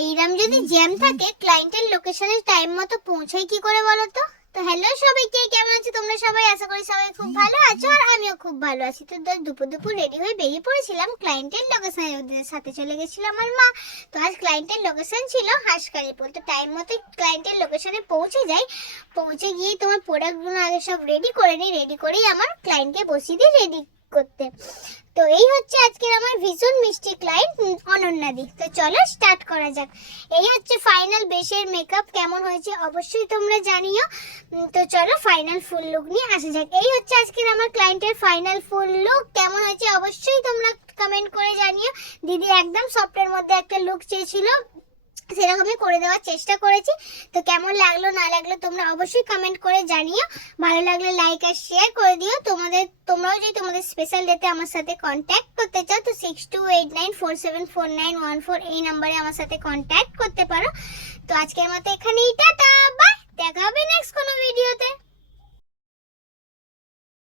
এইরকম যদি জ্যাম থাকে ক্লায়েন্টের লোকেশনের টাইম মতো পৌঁছাই কি করে বলো তো? তো হ্যালো সবাইকে, কেমন আছো তোমরা সবাই? আশা করি সবাই খুব ভালো আছো, আর আমিও খুব ভালো আছি। তো দুপুর দুপুর রেডি হয়ে বেরিয়ে পড়েছিলাম ক্লায়েন্টের লোকেশনে, ওদের সাথে চলে গেছিল আমার মা। তো আজ ক্লায়েন্টের লোকেশন ছিল হাঁসকালিপুর। তো টাইম মতো ক্লায়েন্টের লোকেশনে পৌঁছে যাই। পৌঁছে গিয়ে তোমার প্রোডাক্টগুলো আগে সব রেডি করে নিই, রেডি করেই আমার ক্লায়েন্টকে বসিয়ে দিই রেডি করতে। তো এই হচ্ছে আজকের আমার ভীষণ মিষ্টি ক্লায়েন্ট অনন্যাদি। তো চলো স্টার্ট করা যাক। এই হচ্ছে ফাইনাল বেশের মেকআপ, কেমন হয়েছে অবশ্যই তোমরা জানিও। তো চলো ফাইনাল ফুল লুক নিয়ে আসা যাক। এই হচ্ছে আজকের আমার ক্লায়েন্টের ফাইনাল ফুল লুক, কেমন হয়েছে অবশ্যই তোমরা কমেন্ট করে জানিও। দিদি একদম সফটের মধ্যে একটা লুক চেয়েছিল, সেরকমই করে দেওয়ার চেষ্টা করেছি। তো কেমন লাগলো না লাগলো তোমরা অবশ্যই কমেন্ট করে জানিও। ভালো লাগলে লাইক আর শেয়ার করে দিও। তোমরাও যদি তোমাদের স্পেশাল ডেতে আমার সাথে কন্ট্যাক্ট করতে চাও তো 6289474914 এই নাম্বারে আমার সাথে কন্ট্যাক্ট করতে পারো। তো আজকের মতো এখানেই টাটা।